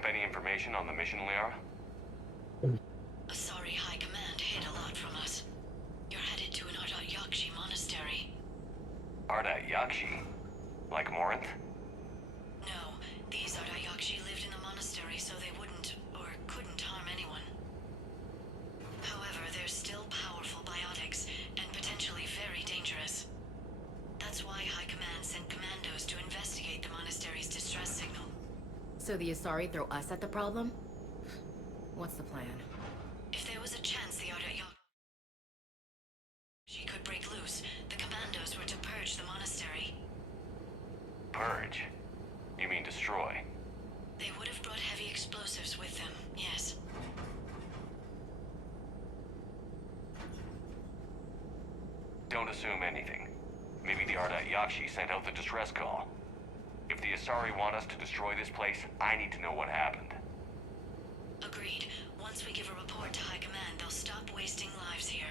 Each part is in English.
up any information on the mission, Liara? Asari High Command hid a lot from us. You're headed to an Yakshi monastery. Ardat Yakshi? Like Morinth? No, these Yakshi lived in the monastery so they wouldn't, or couldn't harm anyone. However, they're still powerful biotics, and potentially very dangerous. That's why High Command sent commandos to investigate the monastery's distress signal. So the Asari throw us at the problem? What's the plan? If there was a chance the she could break loose, the commandos were to purge the monastery. Purge? You mean destroy? They would have brought heavy explosives with them, yes. Don't assume anything. Maybe the Ardat Yakshi sent out the distress call. If the Asari want us to destroy this place, I need to know what happened. Agreed. Once we give a report to High Command, they'll stop wasting lives here.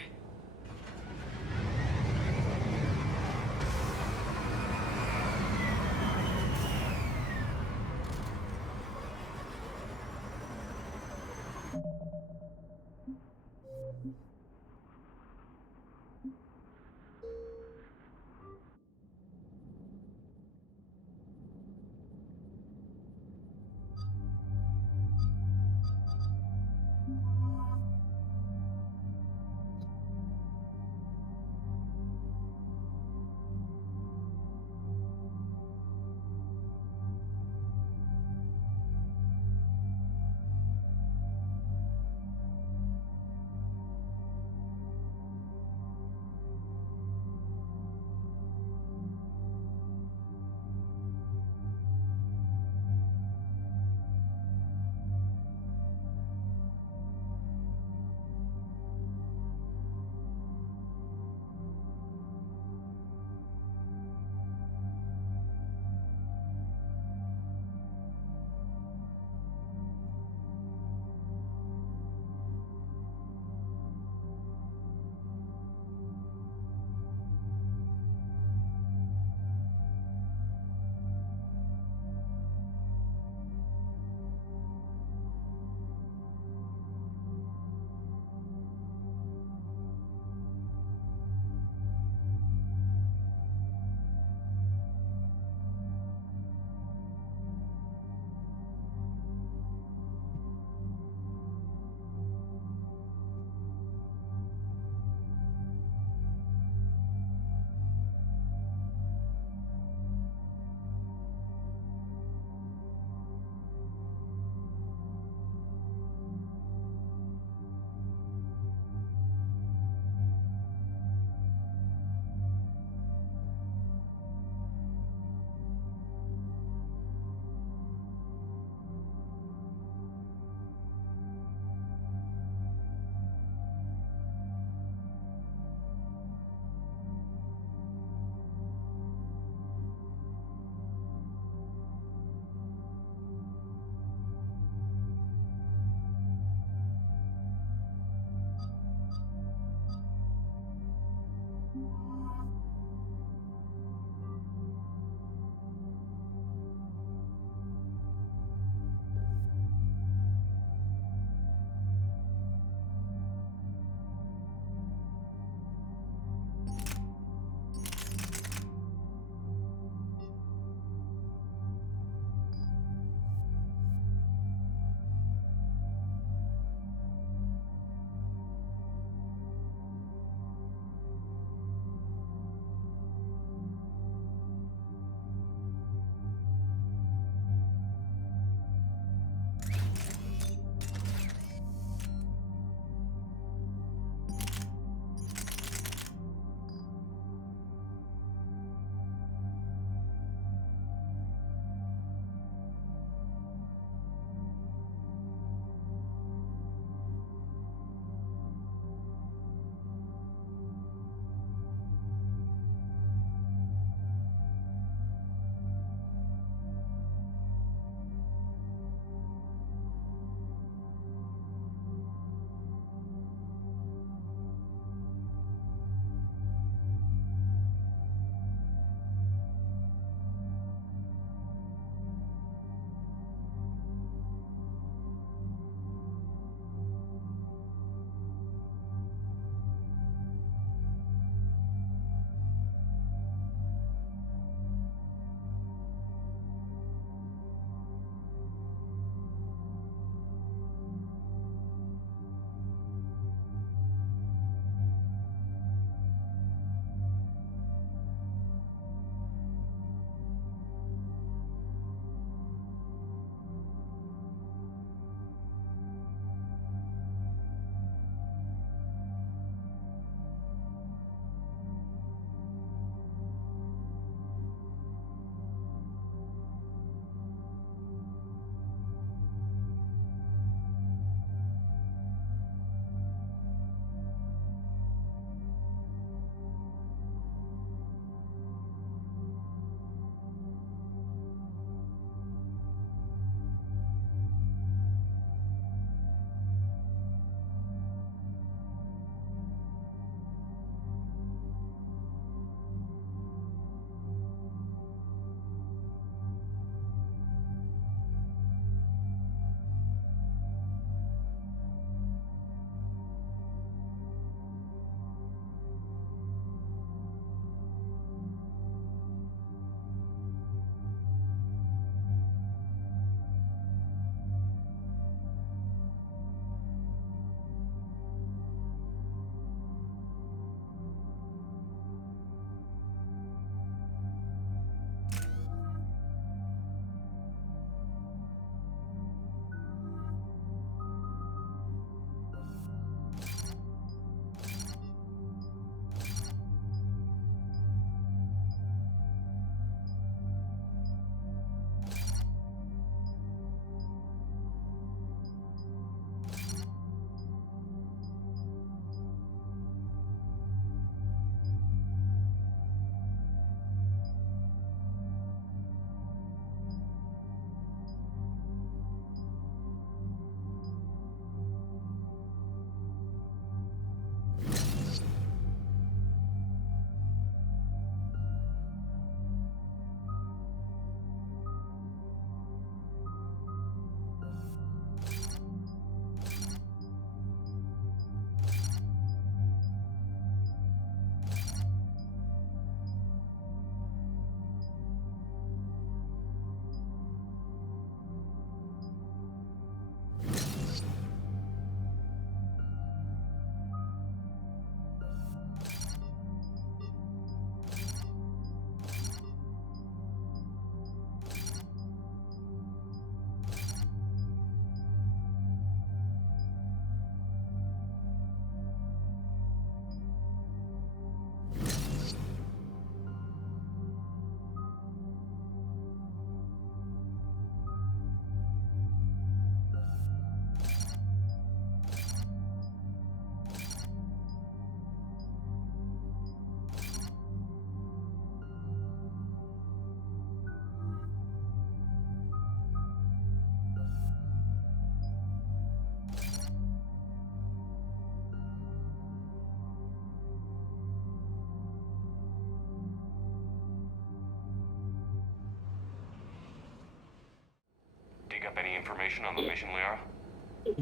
dig up any information on the mission, Liara?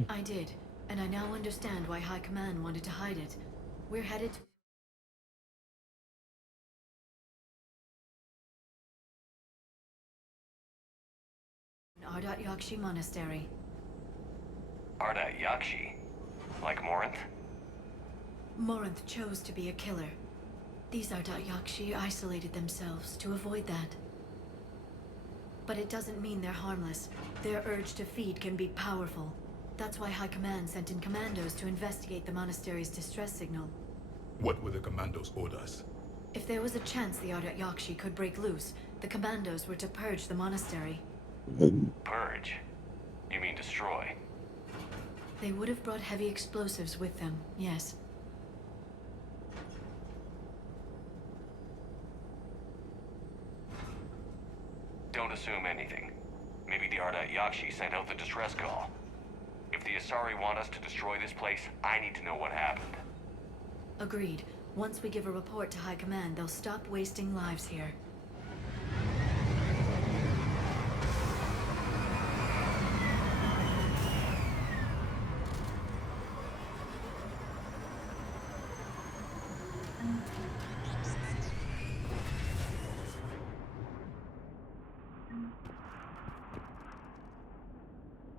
I did, and I now understand why High Command wanted to hide it. We're headed to Ardat Yakshi Monastery. Ardat Yakshi? Like Morinth? Morinth chose to be a killer. These Ardat Yakshi isolated themselves to avoid that. But it doesn't mean they're harmless. Their urge to feed can be powerful. That's why High Command sent in commandos to investigate the monastery's distress signal. What were the commandos' orders? If there was a chance the Ardat Yakshi could break loose, the commandos were to purge the monastery. Purge? You mean destroy? They would have brought heavy explosives with them, yes. Don't assume anything. Maybe the Ardat Yakshi sent out the distress call. If the Asari want us to destroy this place, I need to know what happened. Agreed. Once we give a report to High Command, they'll stop wasting lives here.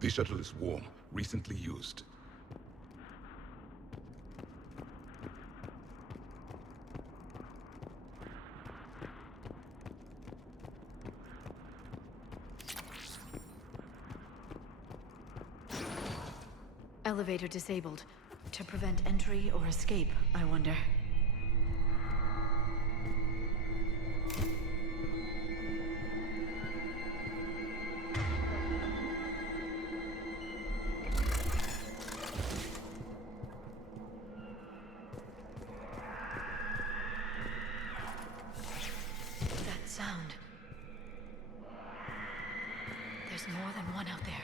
The shuttle is warm, recently used. Elevator disabled. To prevent entry or escape, I wonder. That sound. There's more than one out there.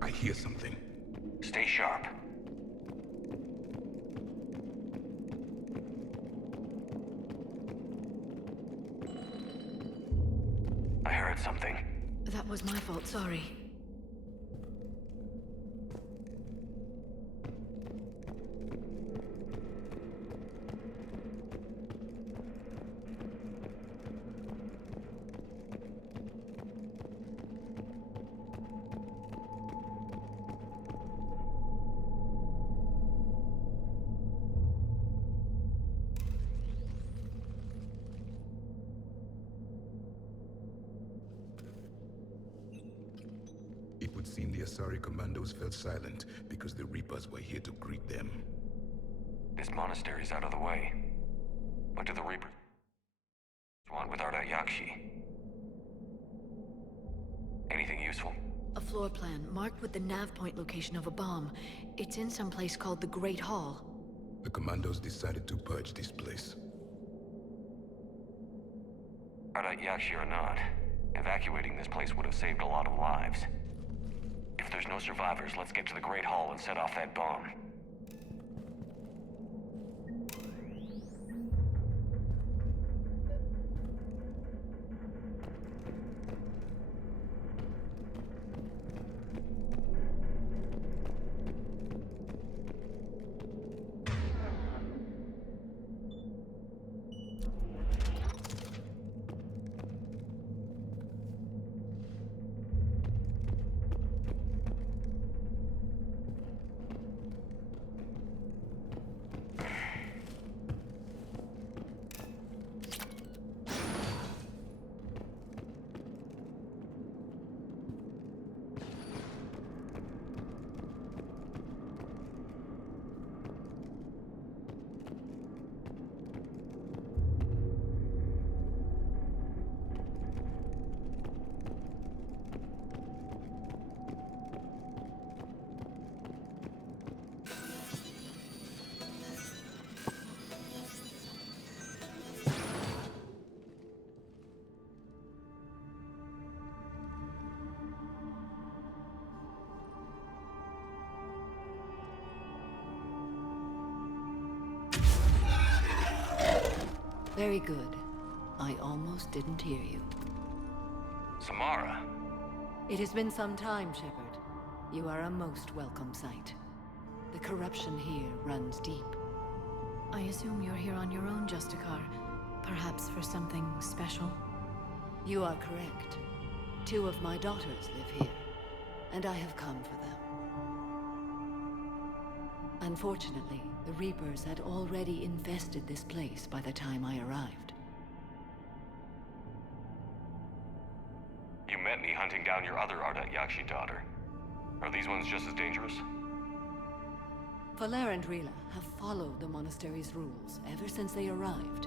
I hear something. Stay sharp. I heard something. That was my fault, sorry. It would seem the Asari commandos fell silent because the Reapers were here to greet them. This monastery's out of the way. What do the Reapers want with Ardat Yakshi? Anything useful? A floor plan marked with the nav point location of a bomb. It's in some place called the Great Hall. The commandos decided to purge this place. Ardat Yakshi or not, evacuating this place would have saved a lot of lives. If there's no survivors, let's get to the Great Hall and set off that bomb. Very good. I almost didn't hear you. Samara. It has been some time, Shepard. You are a most welcome sight. The corruption here runs deep. I assume you're here on your own, Justicar. Perhaps for something special? You are correct. 2 of my daughters live here, and I have come for them. Unfortunately, the Reapers had already infested this place by the time I arrived. You met me hunting down your other Ardat Yakshi daughter. Are these ones just as dangerous? Valer and Rila have followed the monastery's rules ever since they arrived.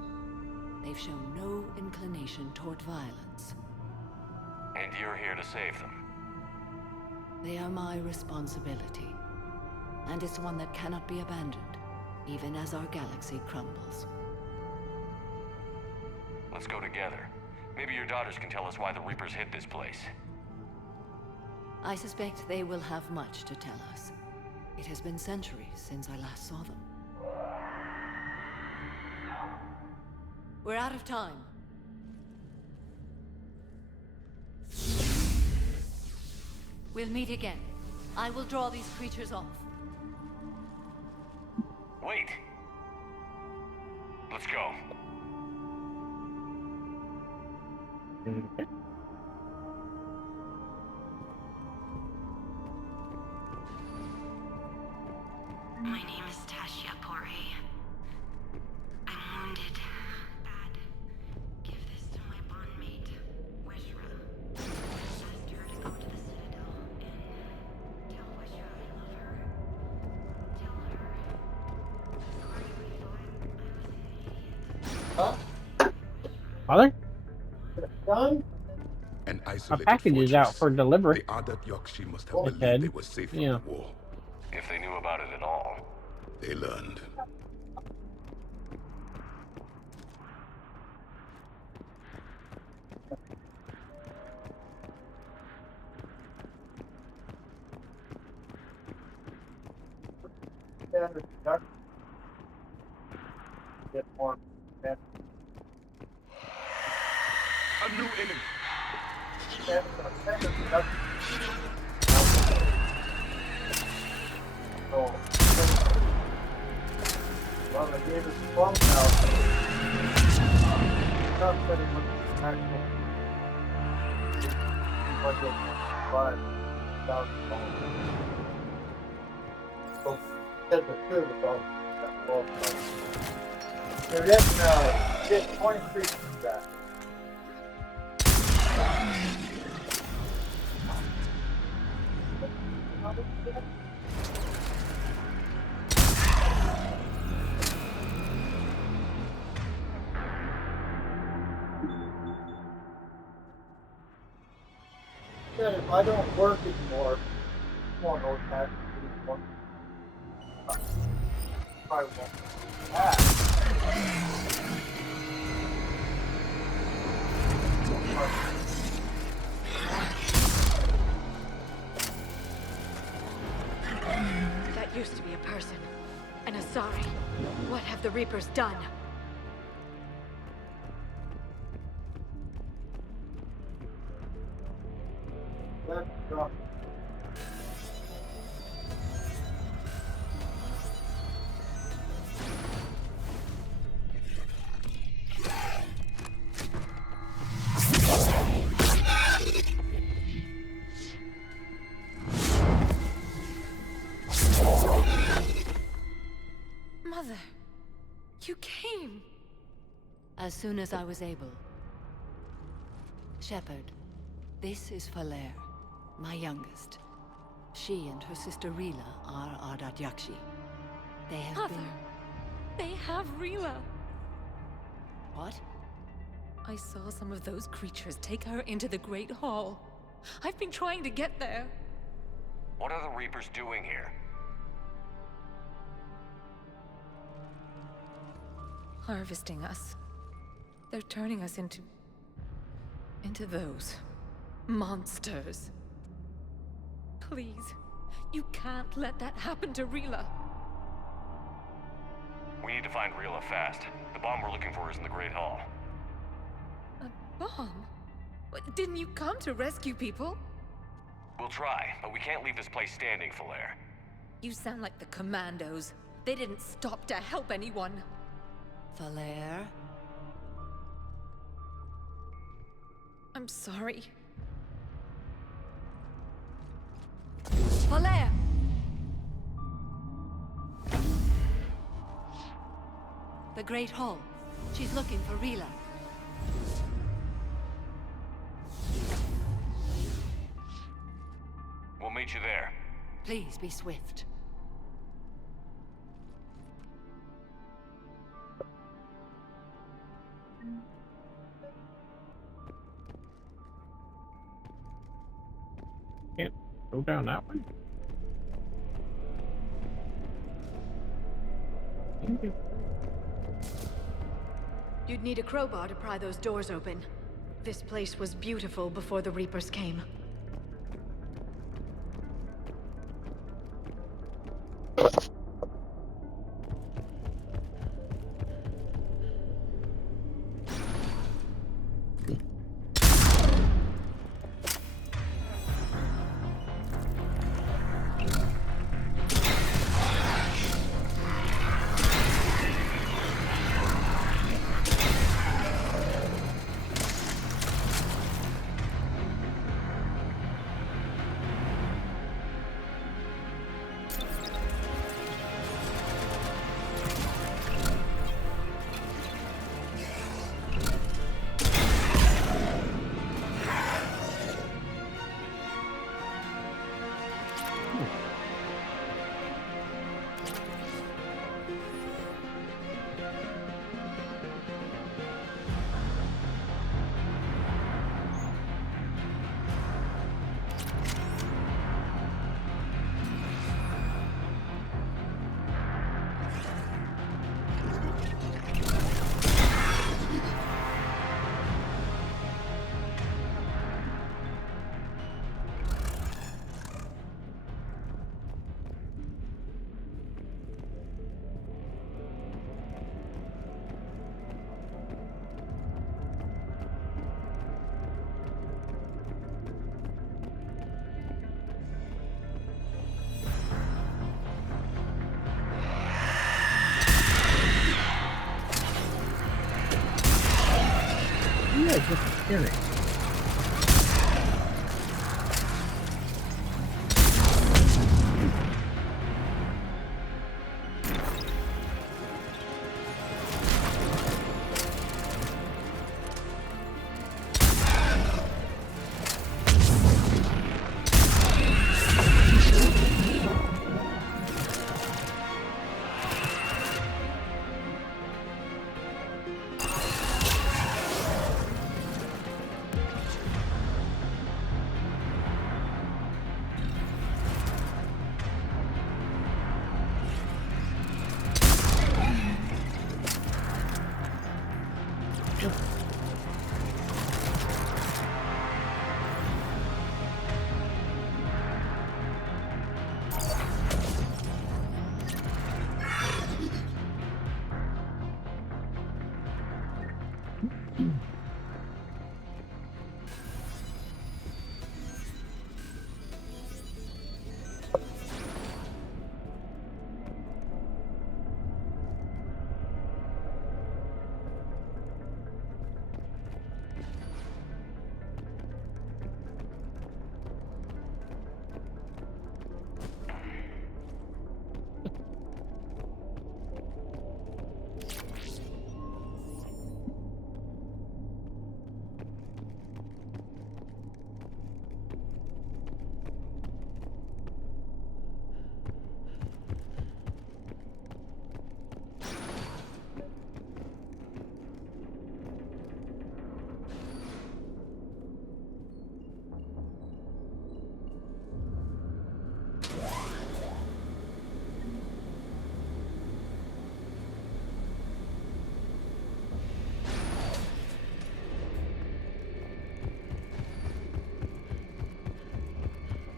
They've shown no inclination toward violence. And you're here to save them. They are my responsibility, and it's one that cannot be abandoned, even as our galaxy crumbles. Let's go together. Maybe your daughters can tell us why the Reapers hid this place. I suspect they will have much to tell us. It has been centuries since I last saw them. We're out of time. We'll meet again. I will draw these creatures off. Wait! Let's go. My name is Tasha Pore. I'm wounded. Bad. Give this to my bondmate, Wishra. Asked her to go to the Citadel and tell Wishra I love her. Tell her. Sorry we thought I was an idiot. Mother? Done? An A isolated package is out fortress. for delivery. The Ardat Yakshi must have Go believed ahead. they were safe from Yeah. the war. If they knew about it at all. They learned. Get more. A new enemy. Well, they gave us 12,000. Not pretty much actual. Budget $5,000. So, said the two was all that 12,000. There is now, get 23 from that. Said if I don't work anymore, more no tax anymore. Probably won't. That used to be a person. An Asari. What have the Reapers done? Let's drop. Mother, you came. As soon as I was able. Shepard, this is Valer, my youngest. She and her sister Rila are Ardat Yakshi. They have Mother, been... they have Rila. What? I saw some of those creatures take her into the Great Hall. I've been trying to get there. What are the Reapers doing here? Harvesting us. They're turning us into those monsters. Please, you can't let that happen to Rila. We need to find Rila fast. The bomb we're looking for is in the Great Hall. A bomb? What, didn't you come to rescue people? We'll try, but we can't leave this place standing, Falaire. You sound like the commandos. They didn't stop to help anyone. Falaire? I'm sorry. Falaire! The Great Hall. She's looking for Rila. We'll meet you there. Please be swift. Can't go down that way. You'd need a crowbar to pry those doors open. This place was beautiful before the Reapers came. Yeah, just scary.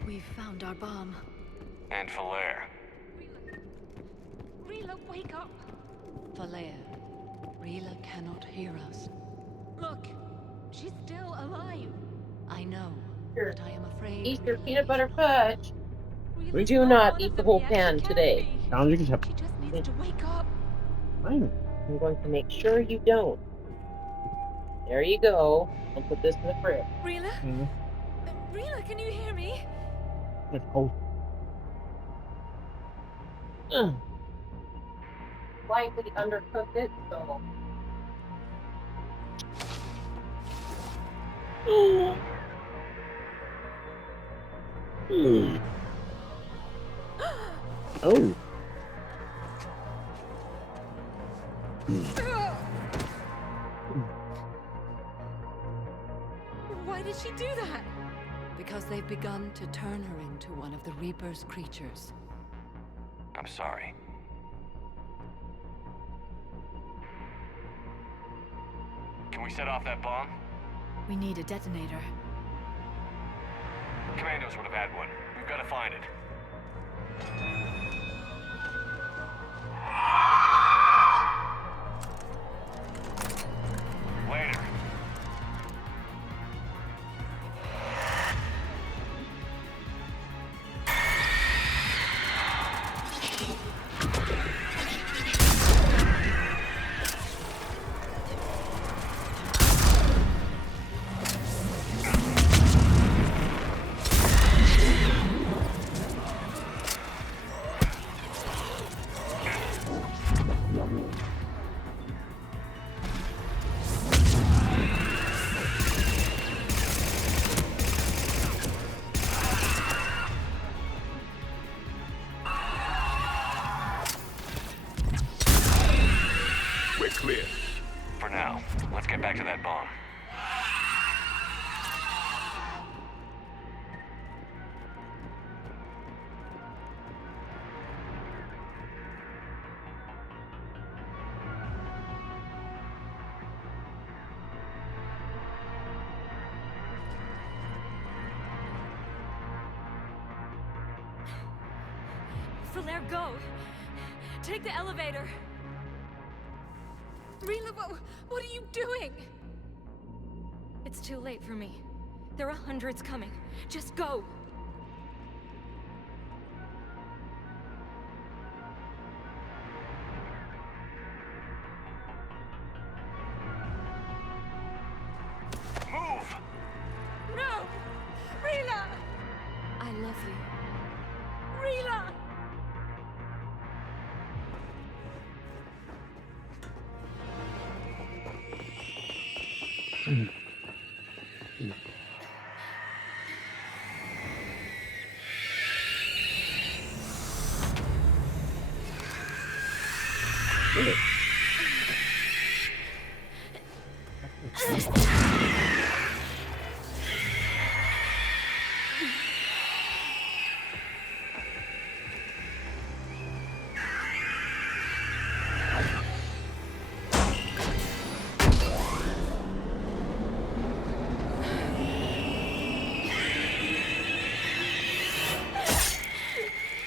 We've found our bomb. And Falaire. Rila, wake up! Falea, Rila cannot hear us. Look, she's still alive. I know, Here, but I am afraid eat your Rila peanut is butter not. fudge. Rila's Do not not one eat of the them whole yet. She pan can't today. be. Sounds like you have She just needs to wake up. fine. I'm going to make sure you don't. There you go. I'll put this in the fridge. Rila? Mm, Rila, can you hear me? it's cold. Slightly undercooked it, so Mm. Oh. Why did she do that? Because they've begun to turn her into one of the Reaper's creatures. I'm sorry. Can we set off that bomb? We need a detonator. Commandos would have had one. We've got to find it. Later. We're clear. For now, let's get back to that bomb. Falere, go! Take the elevator! Rila, what are you doing? It's too late for me. There are hundreds coming. Just go! Move! No! Rila! I love you. Rila!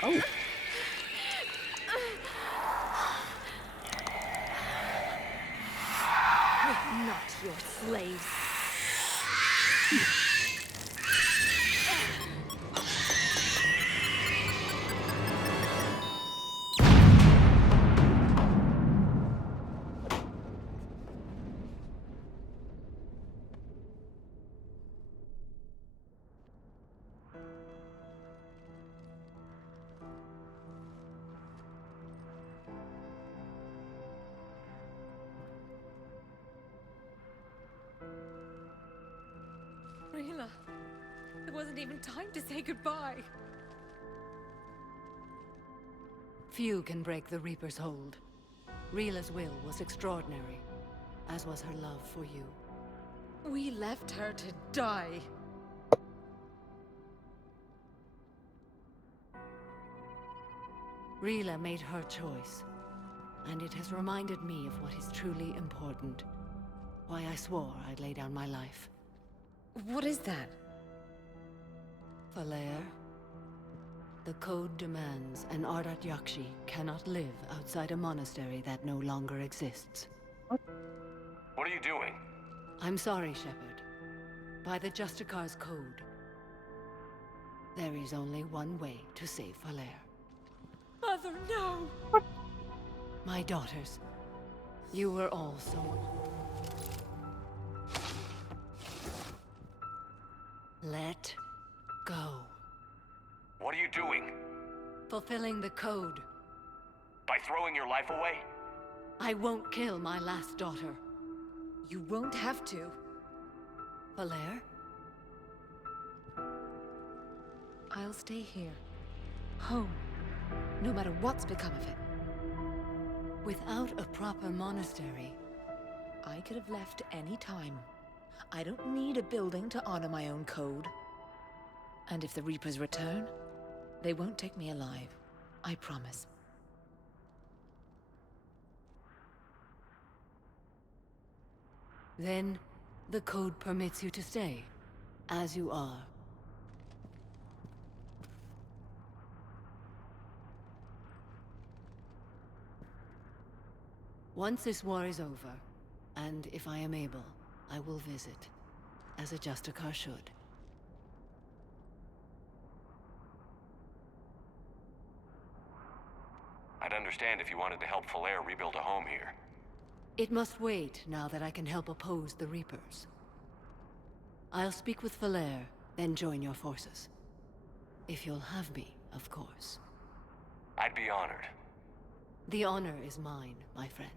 Oh. We're not your slaves. Rila, there wasn't even time to say goodbye. Few can break the Reaper's hold. Rila's will was extraordinary, as was her love for you. We left her to die. Rila made her choice, and it has reminded me of what is truly important. Why I swore I'd lay down my life. What is that? Falere, The code demands an Ardat Yakshi cannot live outside a monastery that no longer exists. What are you doing? I'm sorry, Shepard. By the Justicar's code, there is only one way to save Valair. Mother, no! My daughters, you were all so... Let go. What are you doing? Fulfilling the code. By throwing your life away? I won't kill my last daughter. You won't have to. Valair? I'll stay here. Home. No matter what's become of it. Without a proper monastery, I could have left any time. I don't need a building to honor my own code. And if the Reapers return, they won't take me alive. I promise. then the code permits you to stay, as you are. Once this war is over, and if I am able, I will visit, as a Justicar should. I'd understand if you wanted to help Valair rebuild a home here. It must wait now that I can help oppose the Reapers. I'll speak with Valair, then join your forces. If you'll have me, of course. I'd be honored. The honor is mine, my friend.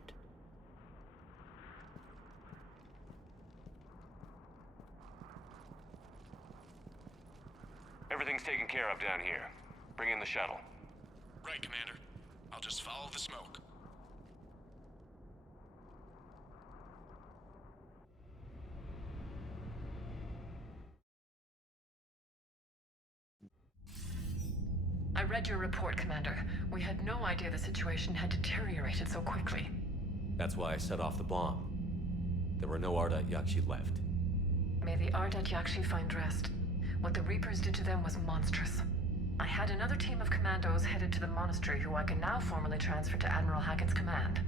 Everything's taken care of down here. Bring in the shuttle. Right, Commander. I'll just follow the smoke. I read your report, Commander. We had no idea the situation had deteriorated so quickly. That's why I set off the bomb. There were no Ardat Yakshi left. May the Ardat Yakshi find rest. What the Reapers did to them was monstrous. I had another team of commandos headed to the Monastery who I can now formally transfer to Admiral Hackett's command.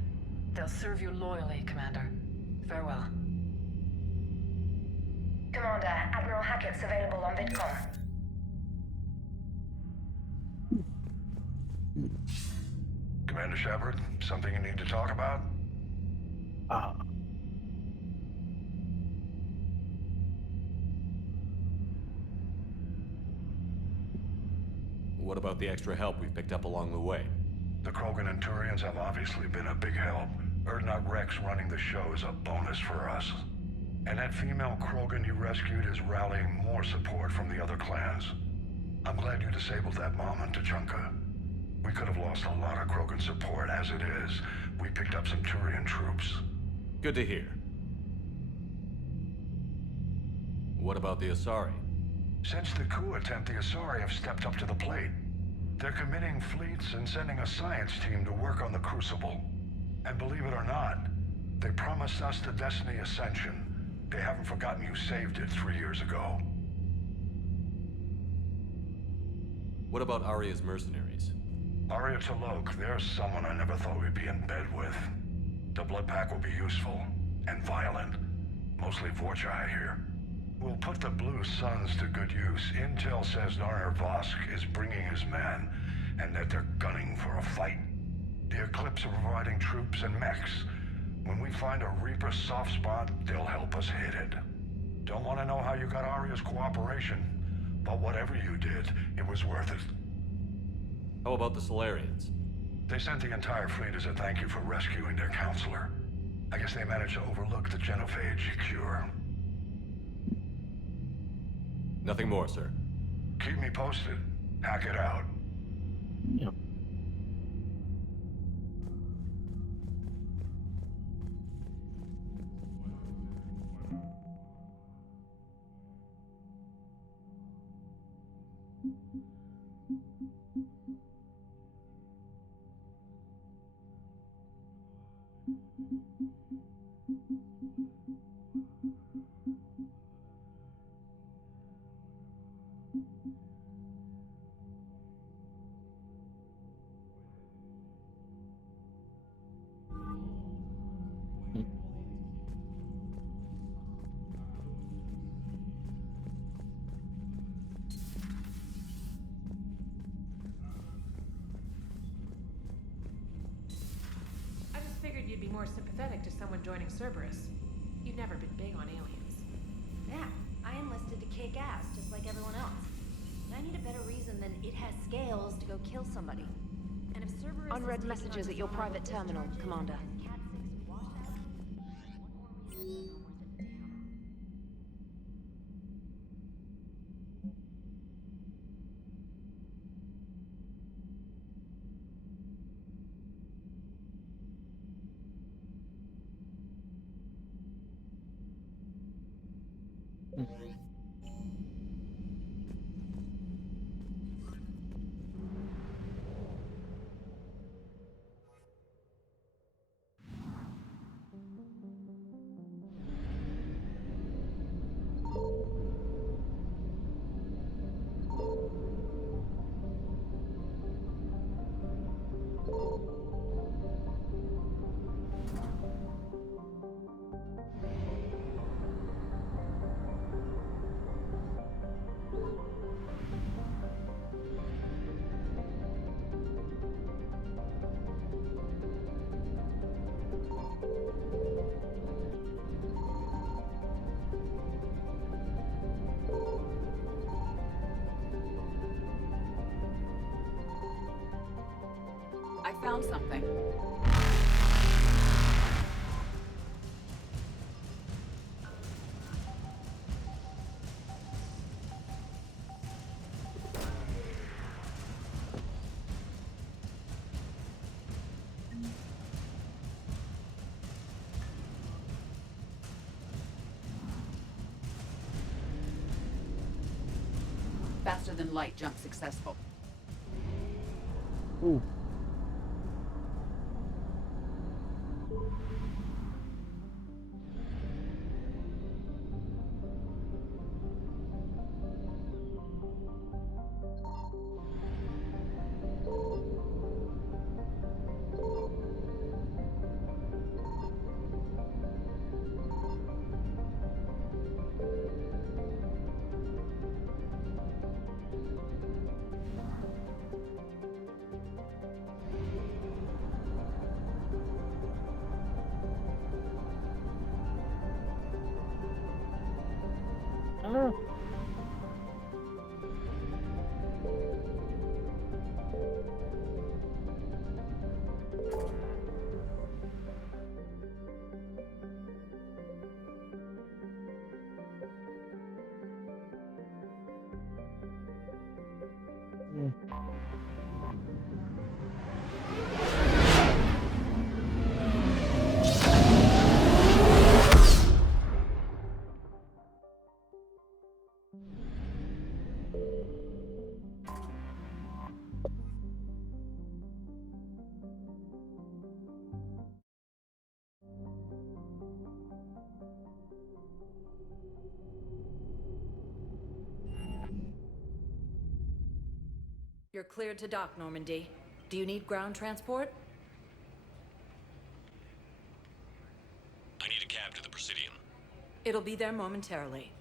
They'll serve you loyally, Commander. Farewell. Commander, Admiral Hackett's available on VidCom. Commander Shepard, something you need to talk about? What about the extra help we picked up along the way? The Krogan and Turians have obviously been a big help. Urdnot Rex running the show is a bonus for us. And that female Krogan you rescued is rallying more support from the other clans. I'm glad you disabled that bomb on Tuchanka. We could have lost a lot of Krogan support. As it is, we picked up some Turian troops. Good to hear. What about the Asari? Since the coup attempt, the Asari have stepped up to the plate. They're committing fleets and sending a science team to work on the Crucible. And believe it or not, they promised us the Destiny Ascension. They haven't forgotten you saved it 3 years ago. What about Arya's mercenaries? Arya T'Loak, there's someone I never thought we'd be in bed with. The Blood Pack will be useful, and violent. Mostly Vorcha, I hear. We'll put the Blue Suns to good use. Intel says Narner Vosk is bringing his men, and that they're gunning for a fight. The Eclipse are providing troops and mechs. When we find a Reaper soft spot, they'll help us hit it. Don't want to know how you got Arya's cooperation, but whatever you did, it was worth it. How about the Solarians? They sent the entire fleet as a thank you for rescuing their counselor. I guess they managed to overlook the genophage cure. Nothing more, sir. Keep me posted. Hack it out. Yep. be more sympathetic to someone joining Cerberus. You've never been big on aliens. Yeah, I enlisted to kick ass, just like everyone else. But I need a better reason than it has scales to go kill somebody. And if Cerberus Unread is taking messages on at your dishonorable private terminal, discharges Commander. and has Cat 6 washout claims, one more reason is not worth a damn. I found something. Faster than light jump successful. Ooh. Ah. You're cleared to dock, Normandy. Do you need ground transport? I need a cab to the Presidium. It'll be there momentarily.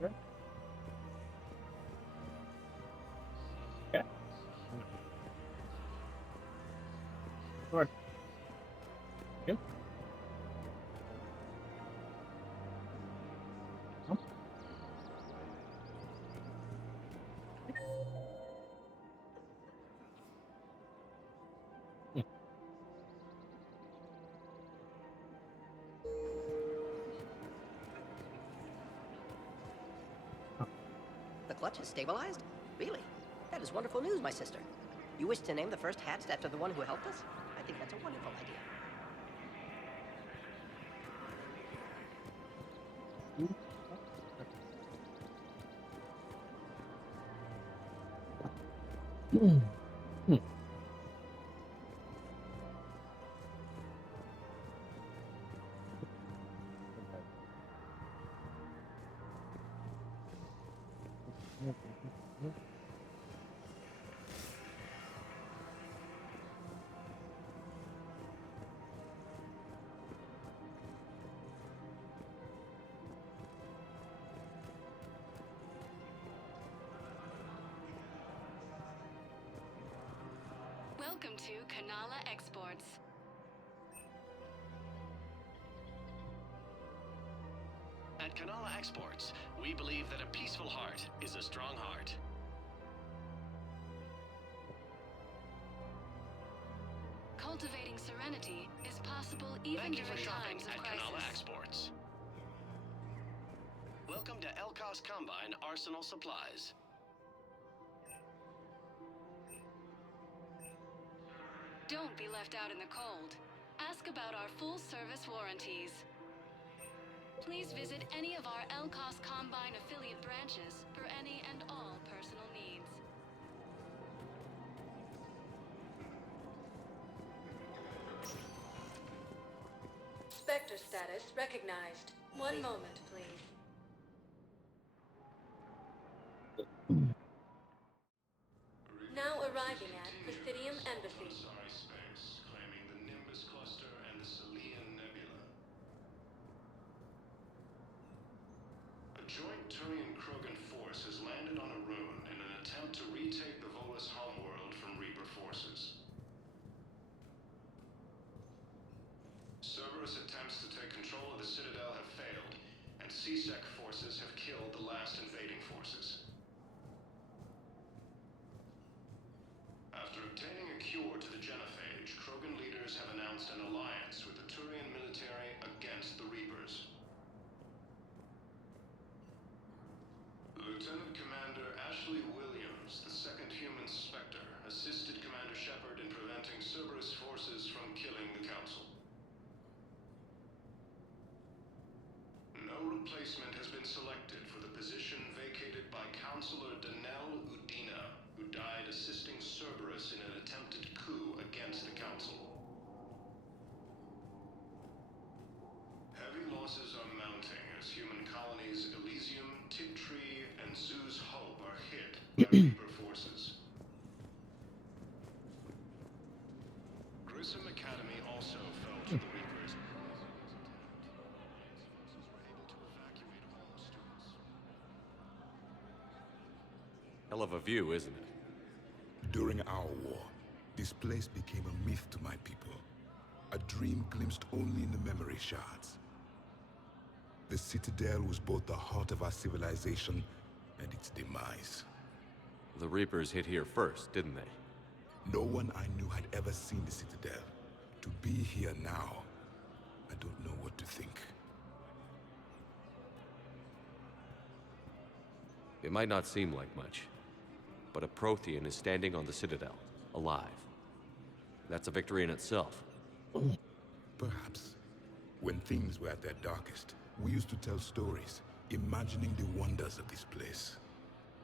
Okay. Yeah. Right. Yep. Oh. Hmm. The clutch has stabilized? Really? That is wonderful news, my sister. You wish to name the first hatched after the one who helped us? I think that's a wonderful idea. Hmm. Hmm. Welcome to Kanala Exports. At Kanala Exports, we believe that a peaceful heart is a strong heart. Cultivating serenity is possible even Thank you during for shopping times of at crisis. Kanala Exports. Welcome to Elkos Combine Arsenal Supplies. Don't be left out in the cold. Ask about our full-service warranties. Please visit any of our Elkos Combine affiliate branches for any and all personal needs. Spectre status recognized. One moment, please. Now arriving at Presidium Embassy. Asari space, claiming the Nimbus cluster and the Selian Nebula. A joint Turian-Krogan force has landed on a rune in an attempt to retake the Volus homeworld from Reaper forces. Cerberus attempts to take control of the Citadel have failed, and C-Sec forces have killed the last invading forces. After obtaining a cure to the genophage, Krogan leaders have announced an alliance with the Turian military against the Reapers. Lieutenant Commander Ashley Williams, the second human Spectre, assisted Commander Shepard in preventing Cerberus forces from killing the Council. No replacement has been selected for the position vacated by Counselor Danelle Udina, who died assisting Cerberus in an attempted coup against the Council. Heavy losses are mounting as human colonies Elysium, Tigtree, and Zoo's Hope are hit by Reaper forces. Grissom Academy also fell to the Reapers. Hell of a view, isn't it? During our war, this place became a myth to my people. A dream glimpsed only in the memory shards. The Citadel was both the heart of our civilization and its demise. The Reapers hit here first, didn't they? No one I knew had ever seen the Citadel. To be here now, I don't know what to think. It might not seem like much, but a Prothean is standing on the Citadel, alive. That's a victory in itself. Perhaps. When things were at their darkest, we used to tell stories, imagining the wonders of this place.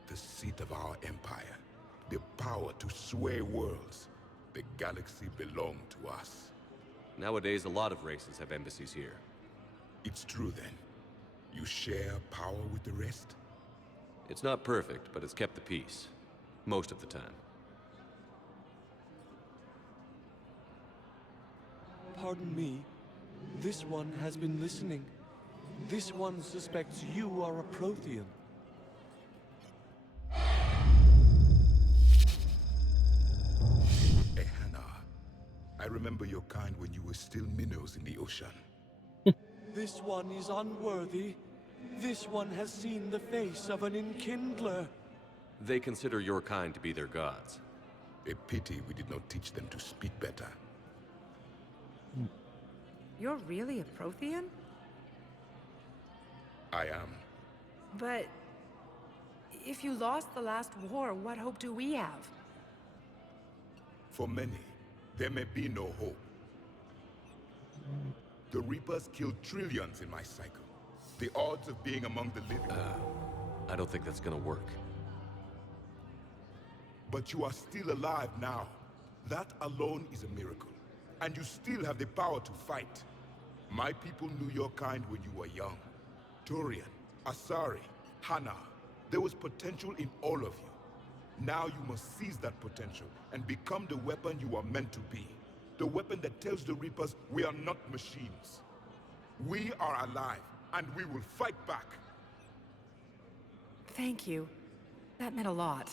The seat of our empire, the power to sway worlds. The galaxy belonged to us. Nowadays, a lot of races have embassies here. It's true then. You share power with the rest? It's not perfect, but it's kept the peace. Most of the time. Pardon me. This one has been listening. This one suspects you are a Prothean. Ehana, I remember your kind when you were still minnows in the ocean. This one is unworthy. This one has seen the face of an enkindler. They consider your kind to be their gods. A pity we did not teach them to speak better. You're really a Prothean? I am. But if you lost the last war, what hope do we have? For many, there may be no hope. The Reapers killed trillions in my cycle. The odds of being among the living... I don't think that's gonna work. But you are still alive now. That alone is a miracle. And you still have the power to fight. My people knew your kind when you were young. Turian, Asari, Hana. There was potential in all of you. Now you must seize that potential and become the weapon you are meant to be. The weapon that tells the Reapers we are not machines. We are alive, and we will fight back. Thank you. That meant a lot.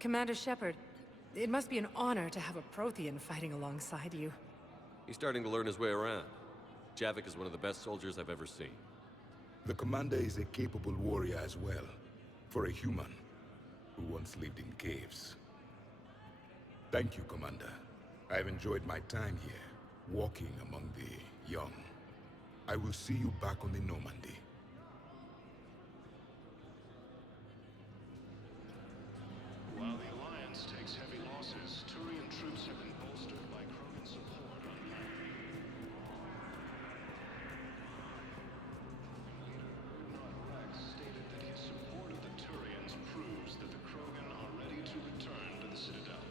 Commander Shepard, it must be an honor to have a Prothean fighting alongside you. He's starting to learn his way around. Javik is one of the best soldiers I've ever seen. The commander is a capable warrior as well, for a human who once lived in caves. Thank you, Commander. I've enjoyed my time here, walking among the young. I will see you back on the Normandy. While the Alliance takes heavy losses, Turian troops have been bolstered by Krogan support on Path. Rex stated that his support of the Turians proves that the Krogan are ready to return to the Citadel.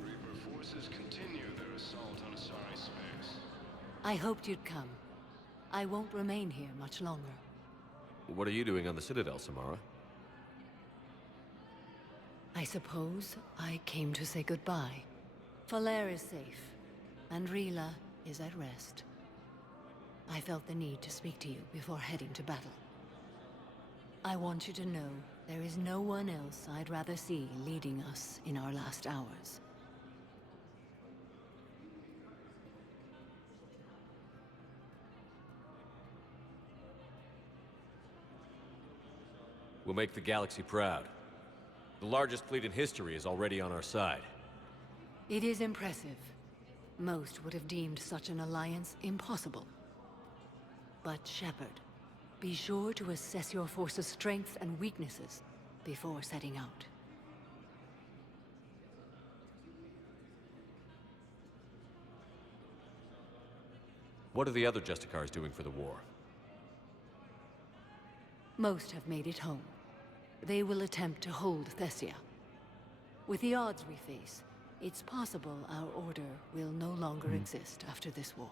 Reaper forces continue their assault on Asari space. I hoped you'd come. I won't remain here much longer. What are you doing on the Citadel, Samara? I suppose I came to say goodbye. Falair is safe, and Rila is at rest. I felt the need to speak to you before heading to battle. I want you to know there is no one else I'd rather see leading us in our last hours. We'll make the galaxy proud. The largest fleet in history is already on our side. It is impressive. Most would have deemed such an alliance impossible. But Shepard, be sure to assess your force's strengths and weaknesses before setting out. What are the other Justicars doing for the war? Most have made it home. They will attempt to hold Thessia. With the odds we face, it's possible our order will no longer exist after this war.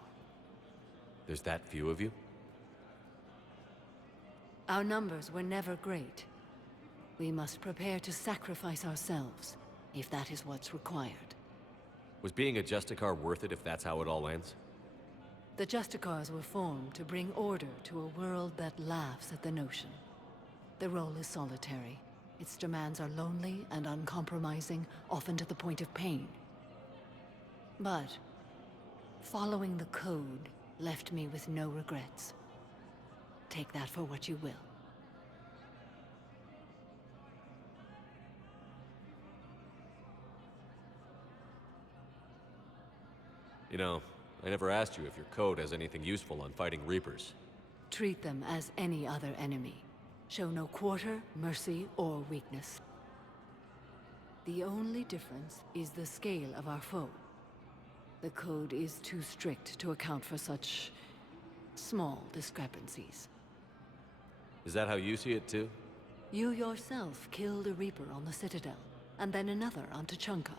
There's that few of you? Our numbers were never great. We must prepare to sacrifice ourselves, if that is what's required. Was being a Justicar worth it if that's how it all ends? The Justicars were formed to bring order to a world that laughs at the notion. The role is solitary. Its demands are lonely and uncompromising, often to the point of pain. But following the code left me with no regrets. Take that for what you will. You know, I never asked you if your code has anything useful on fighting Reapers. Treat them as any other enemy. Show no quarter, mercy, or weakness. The only difference is the scale of our foe. The code is too strict to account for such small discrepancies. Is that how you see it too? You yourself killed a Reaper on the Citadel, and then another on Tuchanka.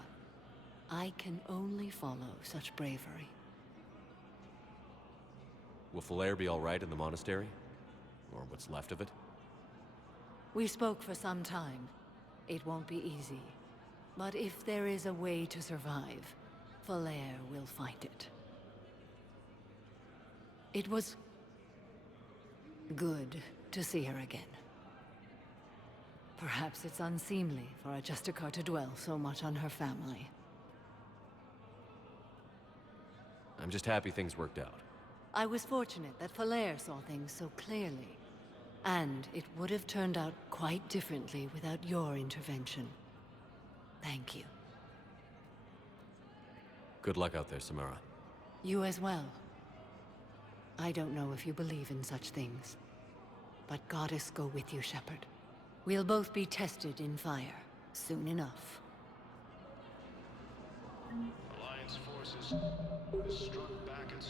I can only follow such bravery. Will Falair be all right in the monastery? Or what's left of it? We spoke for some time. It won't be easy. But if there is a way to survive, Falair will find it. It was good to see her again. Perhaps it's unseemly for a Justicar to dwell so much on her family. I'm just happy things worked out. I was fortunate that Falair saw things so clearly. And it would have turned out quite differently without your intervention. Thank you. Good luck out there, Samara. You as well. I don't know if you believe in such things, but Goddess go with you, Shepard. We'll both be tested in fire, soon enough. Alliance forces struck back at